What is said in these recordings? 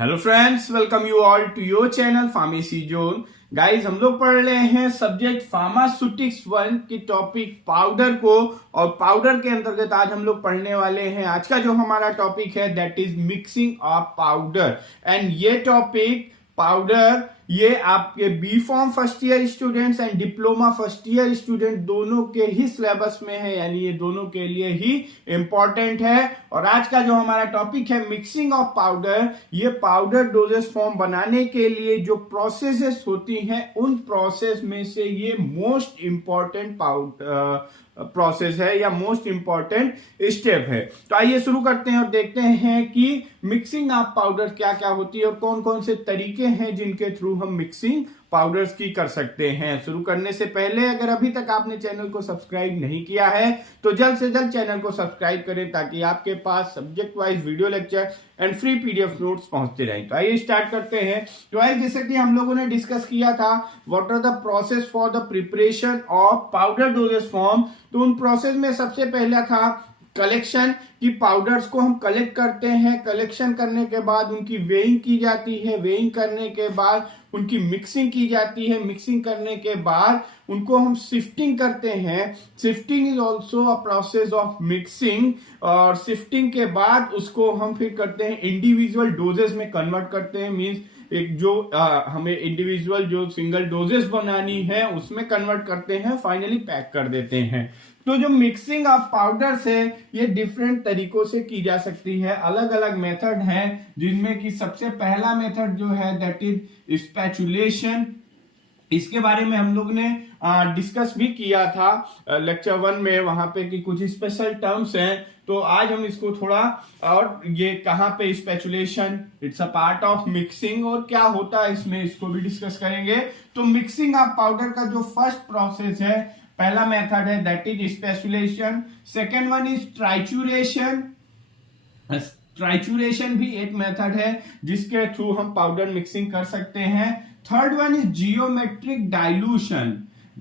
Hello friends, welcome you all to your channel pharmacy zone. Guys, हम लोग पढ़ रहे हैं सब्जेक्ट फार्मास्यूटिक्स 1 की टॉपिक पाउडर को, और पाउडर के अंतर्गत आज हम लोग पढ़ने वाले हैं। आज का जो हमारा टॉपिक है that is mixing of powder. And ये टॉपिक पाउडर ये आपके B pharm first year students and diploma first year student दोनों के ही सिलेबस में है, यानी ये दोनों के लिए ही इंपॉर्टेंट है। और आज का जो हमारा टॉपिक है मिक्सिंग ऑफ पाउडर, ये पाउडर डोजेस फॉर्म बनाने के लिए जो प्रोसेसेस होती हैं उन प्रोसेस में से ये मोस्ट इंपॉर्टेंट प्रोसेस है या मोस्ट इंपॉर्टेंट स्टेप है। तो आइए शुरू करते हैं और देखते हैं कि मिक्सिंग ऑफ पाउडर क्या क्या होती है और कौन कौन से तरीके हैं जिनके थ्रू हम मिक्सिंग पाउडर्स की कर सकते हैं। शुरू करने से पहले अगर अभी तक आपने चैनल को सब्सक्राइब नहीं किया है तो जल्द से जल्द चैनल को सब्सक्राइब करें ताकि आपके पास subject wise video lecture and free PDF notes पहुंचते रहें। तो आइए स्टार्ट करते हैं। तो आइए, जैसे कि हम लोगों ने डिस्कस किया था what are the process for the preparation of powder doses form, तो उन प्रोसेस में सबसे पहला था कलेक्शन, की पाउडर्स को हम कलेक्ट करते हैं। कलेक्शन करने के बाद उनकी वेइंग की जाती है, वेइंग करने के बाद उनकी मिक्सिंग की जाती है, मिक्सिंग करने के बाद उनको हम सिफ्टिंग करते हैं। Sifting is also a process of mixing, और सिफ्टिंग के बाद उसको हम फिर करते हैं इंडिविजुअल डोजेस में कन्वर्ट करते हैं। मीन्स एक जो हमें इंडिविजुअल जो सिंगल डोजेस बनानी है उसमें कन्वर्ट करते हैं, फाइनली पैक कर देते हैं। तो जो मिक्सिंग ऑफ पाउडर्स है ये डिफरेंट तरीकों से की जा सकती है, अलग अलग मेथड हैं, जिनमें कि सबसे पहला मेथड जो है दैट इज स्पैचुलेशन। इसके बारे में हम लोग ने डिस्कस भी किया था लेक्चर 1 में, वहां पे कि कुछ स्पेशल टर्म्स हैं। तो आज हम इसको थोड़ा, और ये कहाँ पे spatulation it's a part of mixing और क्या होता है इसमें, इसको भी डिस्कस करेंगे। तो मिक्सिंग ऑफ पाउडर का जो फर्स्ट प्रोसेस है, पहला मेथड है that is spatulation. Second one is trituration. Trituration भी एक मेथड है जिसके थ्रू हम पाउडर मिक्सिंग कर सकते हैं। Third one is geometric dilution.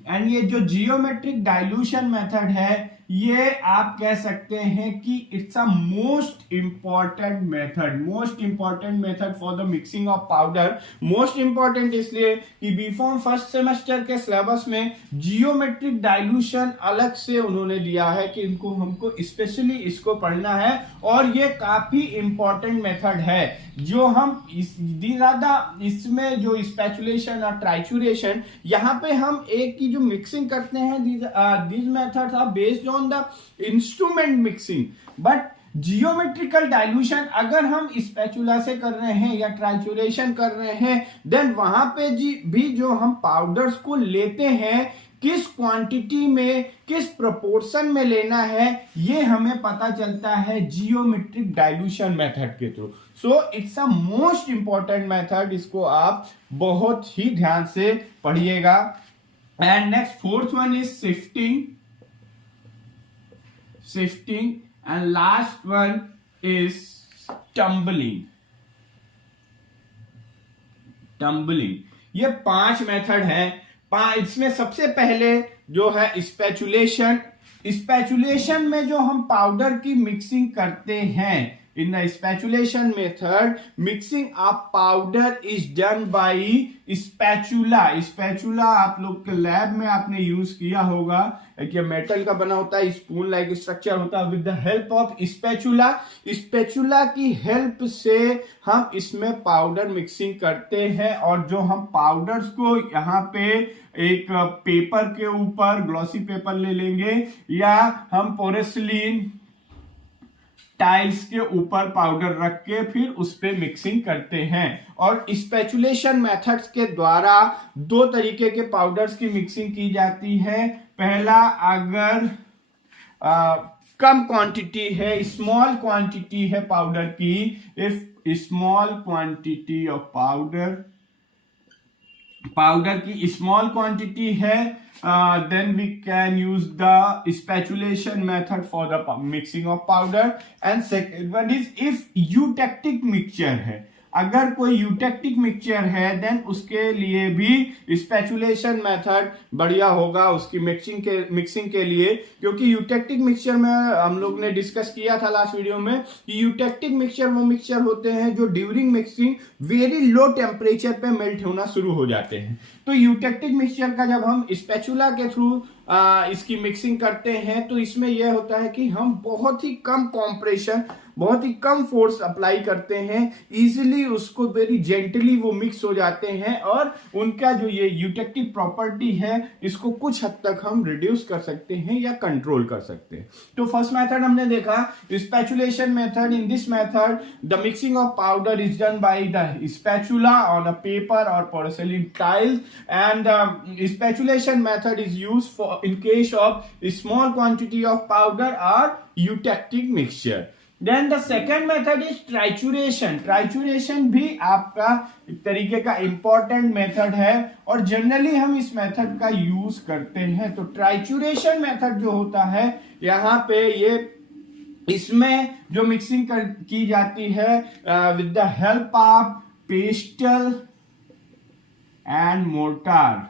And ये जो जियोमेट्रिक डाइल्यूशन मेथड है ये आप कह सकते हैं कि it's a most important method for the mixing of powder. Most important इसलिए कि बी फॉर्म फर्स्ट सेमेस्टर के सिलेबस में जियोमेट्रिक डाइल्यूशन अलग से उन्होंने दिया है कि इनको हमको स्पेशली इसको पढ़ना है, और ये काफी इंपॉर्टेंट मेथड है जो हम इसमें जो स्पैचुलेशन और ट्राइचुरेशन, यहाँ पे हम एक की जो मिक्सिंग करते हैं, these methods are based on the instrument mixing, but geometrical dilution अगर हम स्पैचुला से कर रहे हैं या ट्राइचुरेशन कर रहे हैं, देन वहां पे भी जो हम पाउडर्स को लेते हैं किस क्वांटिटी में, किस प्रोपोर्शन में लेना है, ये हमें पता चलता है जियोमेट्रिक डाइल्यूशन मेथड के through. So it's a most important method, इसको आप बहुत ही ध्यान से पढ़िएगा। And next fourth one is shifting and last one is tumbling. ये 5 मेथड हैं। इसमें सबसे पहले जो है स्पैचुलेशन। स्पैचुलेशन में जो हम पाउडर की मिक्सिंग करते हैं, in the spatulation method mixing of powder is done by spatula. Spatula आप लोग के लैब में आपने यूज किया होगा, एक मेटल का बना होता है, स्पून लाइक स्ट्रक्चर होता है। With the help of spatula, spatula की हेल्प से हम इसमें पाउडर मिक्सिंग करते हैं, और जो हम पाउडर्स को यहाँ पे एक पेपर के ऊपर ग्लॉसी पेपर ले लेंगे या हम पोरेसिलीन टाइल्स के ऊपर पाउडर रख के फिर उस पे मिक्सिंग करते हैं। और स्पैचुलेशन मेथड्स के द्वारा 2 तरीके के पाउडर्स की मिक्सिंग की जाती है। पहला, अगर कम क्वांटिटी है, स्मॉल क्वांटिटी है पाउडर की, if small quantity of powder की स्मॉल क्वांटिटी है, then we can use the spatulation method for the mixing of powder. And second one is if eutectic mixture है, अगर कोई यूटेक्टिक मिक्सचर है then उसके लिए भी स्पैचुलेशन मेथड बढ़िया होगा उसकी मिक्सिंग के लिए, क्योंकि यूटेक्टिक मिक्सचर में हम लोग ने डिस्कस किया था लास्ट वीडियो में कि यूटेक्टिक मिक्सचर वो मिक्सचर होते हैं जो during mixing very low temperature पे मेल्ट होना शुरू हो जाते हैं। तो यूटेक्टिक मिक्सचर का जब हम स्पैचुला के थ्रू इसकी मिक्सिंग करते हैं तो इसमें यह होता है कि हम बहुत ही कम कॉम्प्रेशन, बहुत ही कम फोर्स अप्लाई करते हैं, इजीली उसको वेरी जेंटली वो मिक्स हो जाते हैं और उनका जो ये यूटेक्टिक प्रॉपर्टी है इसको कुछ हद तक हम रिड्यूस कर सकते हैं या कंट्रोल कर सकते हैं। तो फर्स्ट मेथड हमने देखा spatulation method. In this method the mixing of powder is done by the spatula on a paper और porcelain tiles and spatulation method is used for in case of small quantity of powder or eutectic mixture. Then the second method is trituration. Trituration भी आपका एक तरीके का important method है और generally हम इस method का use करते हैं। तो trituration method जो होता है यहाँ पे ये इसमें जो मिक्सिंग की जाती है with the help of pestle and mortar।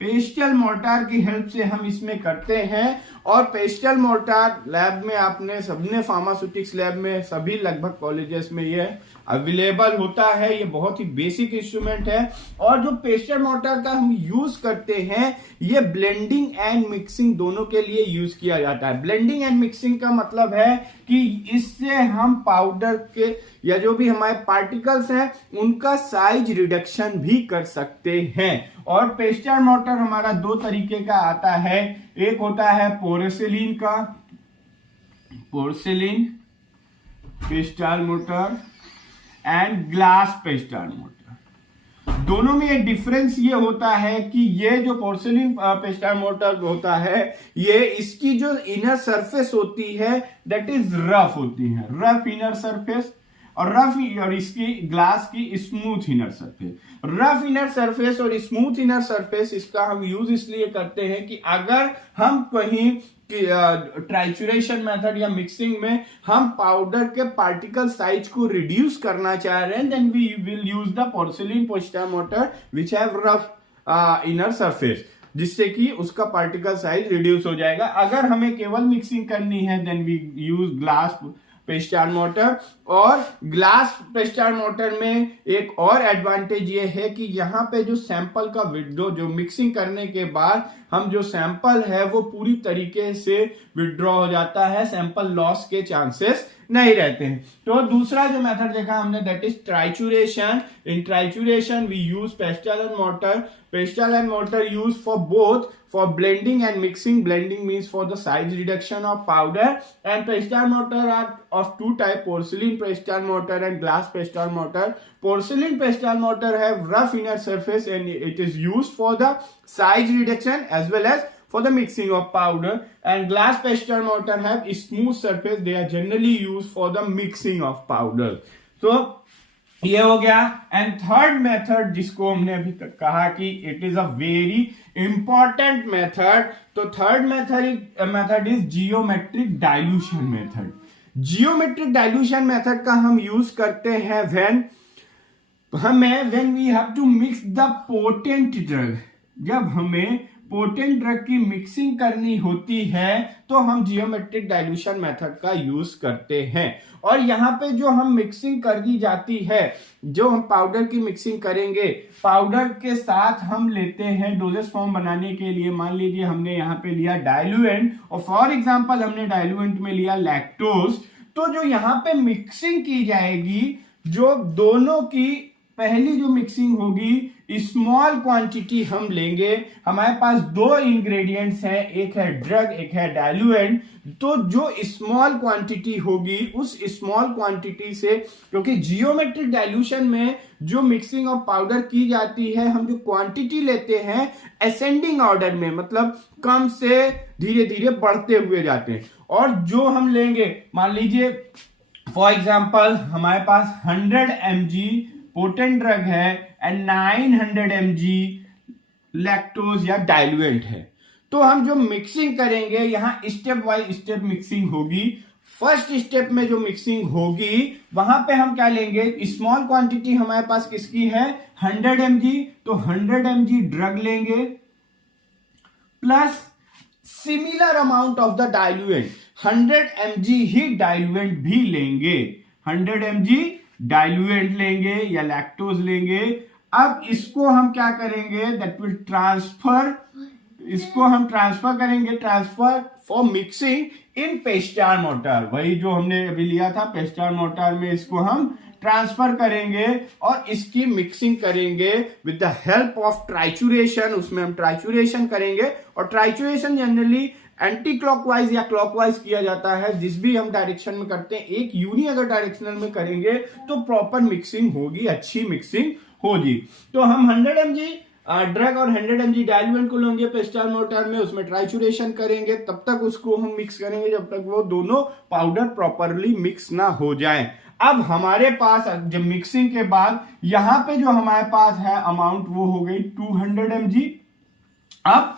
Pastel mortar की हेल्प से हम इसमें करते हैं और पेस्टल मोर्टार लैब में आपने सबने फार्मास्यूटिक्स लैब में सभी लगभग कॉलेजेस में ये अवेलेबल होता है। ये बहुत ही बेसिक इंस्ट्रूमेंट है और जो पेस्टल मोर्टार का हम यूज करते हैं ये ब्लेंडिंग एंड मिक्सिंग दोनों के लिए यूज किया जाता है। ब्लेंडिंग एंड मिक्सिंग का मतलब है कि इससे हम पाउडर के या जो भी हमारे पार्टिकल्स हैं उनका साइज रिडक्शन भी कर सकते हैं। और पेस्टल मोर्टार हमारा दो तरीके का आता है, एक होता है पोर्सेलिन का, पोर्सेलिन pestle mortar and glass pestle mortar. दोनों में एक डिफरेंस ये होता है कि ये जो पोर्सेलिन पेस्टल मोर्टार होता है ये इसकी जो इनर सरफेस होती है दैट इज रफ होती है, रफ इनर सरफेस और इसकी ग्लास की smooth inner surface. Rough inner surface और स्मूथ इनर सरफेस इसका हम यूज इसलिए करते हैं कि अगर हम कहीं ट्राइचुरेशन मेथड या मिक्सिंग में हम पाउडर के पार्टिकल साइज को रिड्यूस करना चाह रहे हैं then we will use the porcelain pestle mortar which have rough inner surface, जिससे कि उसका पार्टिकल साइज रिड्यूस हो जाएगा। अगर हमें केवल मिक्सिंग करनी है then we use glass pestle mortar. और ग्लास पेस्टल मोर्टार में एक और एडवांटेज ये है कि यहाँ पे जो सैंपल का विड्रॉ, जो मिक्सिंग करने के बाद हम जो सैंपल है वो पूरी तरीके से विड्रॉ हो जाता है, सैंपल लॉस के चांसेस नहीं रहते हैं। तो दूसरा जो मेथड देखा हमने that is trituration. In trituration we use pestle and mortar. Pestle and mortar use for both for blending and mixing. Blending means for the size reduction of powder, and pestle mortar are of two type, porcelain pestle mortar and glass pestle mortar. Porcelain pestle mortar have rough inner surface and it is used for the size reduction as well as for the mixing of powder, and glass pestle mortar have a smooth surface. They are generally used for the mixing of powder. So ये हो गया। And third method जिसको हमने अभी तक कहा कि it is a very important method, तो third method is geometric dilution method. Geometric dilution method का हम यूज करते हैं when we have to mix the potent drug. जब हमें पोटेंट ड्रग की मिक्सिंग करनी होती है तो हम जियोमेट्रिक डाइल्यूशन मेथड का यूज करते हैं। और यहाँ पे जो हम मिक्सिंग कर दी जाती है, जो हम पाउडर की मिक्सिंग करेंगे, पाउडर के साथ हम लेते हैं डोजेस फॉर्म बनाने के लिए। मान लीजिए हमने यहाँ पे लिया डाइल्यूएंट और फॉर एग्जांपल हमने डाइल्यूएंट में लिया लैक्टोज। तो जो यहाँ पे मिक्सिंग की जाएगी, जो दोनों की पहली जो मिक्सिंग होगी स्मॉल क्वांटिटी हम लेंगे। हमारे पास दो इंग्रेडिएंट्स हैं, एक है ड्रग एक है डाइल्यूएंट। तो जो स्मॉल क्वांटिटी होगी उस स्मॉल क्वांटिटी से, क्योंकि जियोमेट्रिक डाइल्यूशन में जो मिक्सिंग ऑफ पाउडर की जाती है हम जो क्वांटिटी लेते हैं असेंडिंग ऑर्डर में, मतलब कम से धीरे धीरे बढ़ते हुए जाते हैं। और जो हम लेंगे, मान लीजिए फॉर एग्जांपल हमारे पास 100 mg पोटेंट ड्रग है एंड 900 mg लैक्टोज या डाइल्यूएंट है, तो हम जो मिक्सिंग करेंगे यहाँ स्टेप बाय स्टेप मिक्सिंग होगी। फर्स्ट स्टेप में जो मिक्सिंग होगी वहां पे हम क्या लेंगे, स्मॉल क्वांटिटी हमारे पास किसकी है 100 mg, तो 100 mg ड्रग लेंगे plus similar amount of the diluent, 100 mg he diluent भी लेंगे, 100 mg डाइल्यूएंट लेंगे या लैक्टोज लेंगे। अब इसको हम क्या करेंगे, दैट विल ट्रांसफर, इसको हम ट्रांसफर करेंगे, transfer for mixing in pestle mortar, वही जो हमने अभी लिया था पेस्टार मोटर में, इसको हम ट्रांसफर करेंगे और इसकी मिक्सिंग करेंगे with the help of trituration. उसमें हम ट्राइचुरेशन करेंगे और ट्राइचुरेशन जनरली एंटी क्लॉकवाइज या क्लॉकवाइज किया जाता है, जिस भी हम डायरेक्शन में करते हैं, एक यूनी अगर डायरेक्शनल में करेंगे तो प्रॉपर मिक्सिंग होगी, अच्छी मिक्सिंग होगी। तो हम 100 mg ड्रग और 100 mg डाइल्यूएंट को लेंगे पेस्टार मोटर में, उसमें ट्राइचुरेशन करेंगे, तब तक उसको हम मिक्स करेंगे जब तक वो दोनों पाउडर प्रॉपरली मिक्स ना हो जाए। अब हमारे पास जब मिक्सिंग के बाद यहां पे जो हमारे पास है अमाउंट वो हो गई 200 mg। अब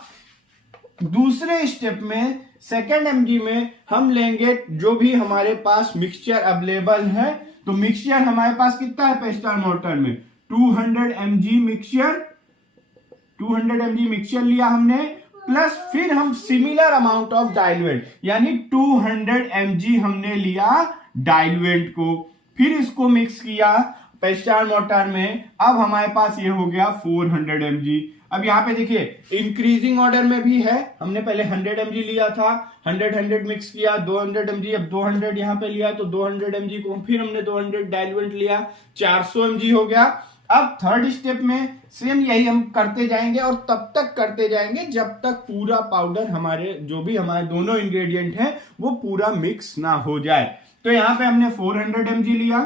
दूसरे स्टेप में सेकेंड mg में हम लेंगे जो भी हमारे पास मिक्सचर अवेलेबल है, तो मिक्सचर हमारे पास कितना है पेस्टार मोटर में 200 mg मिक्सचर, 200 mg मिक्सचर लिया हमने, प्लस फिर हम सिमिलर अमाउंट ऑफ डाइल्यूएंट यानी 200 mg हमने लिया डाइल्यूएंट को, फिर इसको मिक्स किया पेस्टार मोटर में। अब हमारे पास ये हो गया 400 mg। अब यहाँ पे देखिए इंक्रीजिंग ऑर्डर में भी है, हमने पहले 100 mg लिया था, 100 मिक्स किया 200 mg, अब 200 यहाँ पे लिया तो 200 mg को फिर हमने 200 डाइल्यूएंट लिया, 400 mg हो गया। अब थर्ड स्टेप में सेम यही हम करते जाएंगे और तब तक करते जाएंगे जब तक पूरा पाउडर हमारे जो भी हमारे दोनों इंग्रेडिएंट हैं वो पूरा मिक्स ना हो जाए। तो यहां पे हमने 400 mg लिया,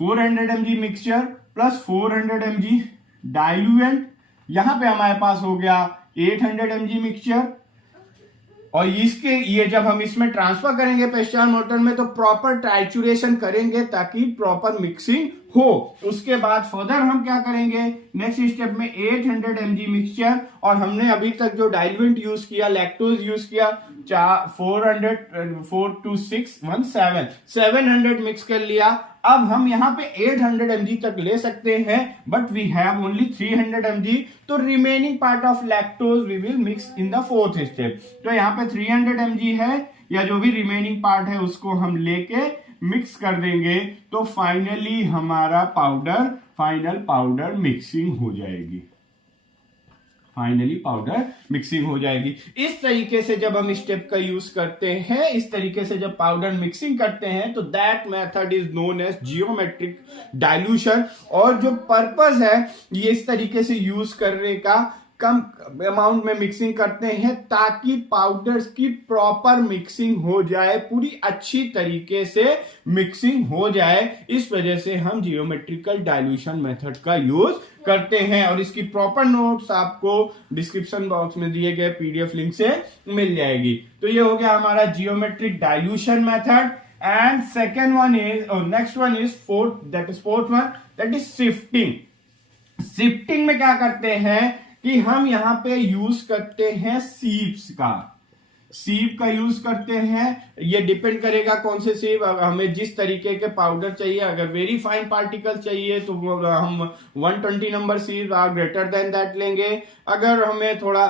400 mg mixture plus 400 mg diluent, यहां पे हमारे पास हो गया 800 mg मिक्सचर, और इसके ये जब हम इसमें ट्रांसफर करेंगे पेस्टार मोटर में तो प्रॉपर ट्राइचुरेशन करेंगे ताकि प्रॉपर मिक्सिंग हो। उसके बाद फर्दर हम क्या करेंगे, नेक्स्ट स्टेप में 800 mg मिक्सचर, और हमने अभी तक जो डाइल्यूएंट यूज किया लैक्टोज यूज किया 400 4 2 6 1 7 700 मिक्स कर लिया। अब हम यहाँ पे 800 mg तक ले सकते हैं, but we have only 300 mg, तो remaining part of lactose we will mix in the fourth step. तो यहाँ पे 300 mg है या जो भी रिमेनिंग पार्ट है उसको हम लेके मिक्स कर देंगे, तो फाइनली हमारा पाउडर फाइनल पाउडर मिक्सिंग हो जाएगी, फाइनली पाउडर मिक्सिंग हो जाएगी। इस तरीके से जब हम स्टेप का यूज करते हैं, इस तरीके से जब पाउडर मिक्सिंग करते हैं, तो that method is known as geometric dilution. और जो पर्पस है ये इस तरीके से यूज करने का, कम अमाउंट में मिक्सिंग करते हैं ताकि पाउडर्स की प्रॉपर मिक्सिंग हो जाए, पूरी अच्छी तरीके से मिक्सिंग हो जाए। इस वजह से हम जियोमेट्रिकल डाइल्यूशन मेथड का यूज करते हैं, और इसकी प्रॉपर नोट्स आपको डिस्क्रिप्शन बॉक्स में दिए गए पीडीएफ लिंक से मिल जाएगी। तो ये हो गया हमारा geometric dilution method. And second one is, और next one is fourth one, that is shifting. Shifting में क्या करते हैं कि हम यहां पे यूज करते हैं सीप्स का, सीप का यूज करते हैं। ये डिपेंड करेगा कौन से सीप, हमें जिस तरीके के पाउडर चाहिए, अगर वेरी फाइन पार्टिकल चाहिए तो हम 120 नंबर सीप आर ग्रेटर देन दैट लेंगे, अगर हमें थोड़ा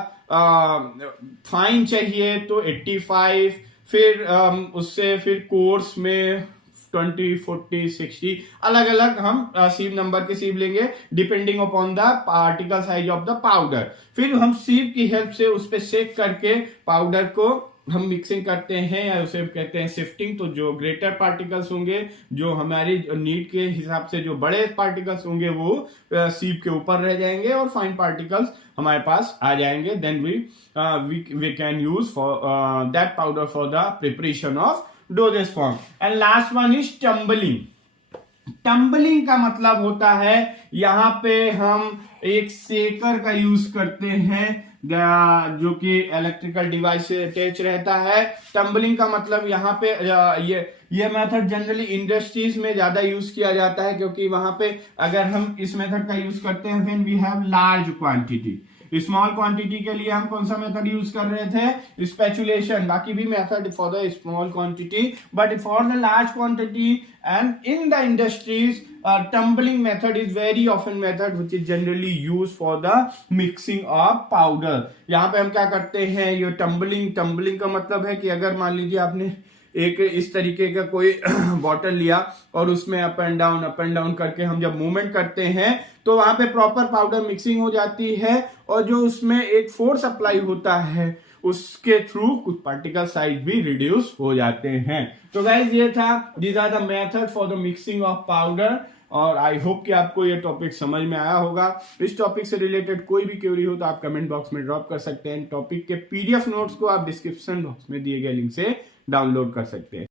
फाइन चाहिए तो 85, फिर उससे फिर कोर्स में 20, 40, 60 अलग अलग हम सीप नंबर के सीप लेंगे depending upon the particle size of the powder. फिर हम सीप की हेल्प से उस पे शेक करके पाउडर को हम मिक्सिंग करते हैं, या उसे कहते हैं शिफ्टिंग। तो जो ग्रेटर पार्टिकल्स होंगे, जो हमारी नीड के हिसाब से जो बड़े पार्टिकल्स होंगे वो सीप के ऊपर रह जाएंगे और फाइन पार्टिकल्स हमारे पास आ जाएंगे। Then we can use for that powder for the preparation of doses form. And last one is tumbling. Tumbling का मतलब होता है यहां पे हम एक शेकर का यूज करते हैं जो कि इलेक्ट्रिकल डिवाइस से अटैच रहता है। टम्बलिंग का मतलब यहाँ पे ये मेथड जनरली इंडस्ट्रीज में ज्यादा यूज किया जाता है, क्योंकि वहां पे अगर हम इस मेथड का यूज करते हैं when we have large quantity, small quantity के लिए हम कौन सा मेथड यूज कर रहे थे, स्पेचुलेशन, बाकी भी method for the small quantity, but for the large quantity and in the industries tumbling method is very often method which is generally used for the mixing of powder। यहाँ पे हम क्या करते हैं, ये टम्बलिंग का मतलब है कि अगर मान लीजिए आपने एक इस तरीके का कोई बॉटल लिया और उसमें अप एंड डाउन करके हम जब मूवमेंट करते हैं तो वहां पे प्रॉपर पाउडर मिक्सिंग हो जाती है और जो उसमें एक फोर्स अप्लाई होता है उसके थ्रू कुछ पार्टिकल साइज भी रिड्यूस हो जाते हैं। तो गाइज ये था, these are the method for the mixing of powder, और आई होप कि आपको ये टॉपिक समझ में आया होगा। इस टॉपिक से रिलेटेड कोई भी क्वेरी हो तो आप कमेंट बॉक्स में ड्रॉप कर सकते हैं। टॉपिक के पीडीएफ नोट्स को आप डिस्क्रिप्शन बॉक्स में दिए गए लिंक से डाउनलोड कर सकते हैं।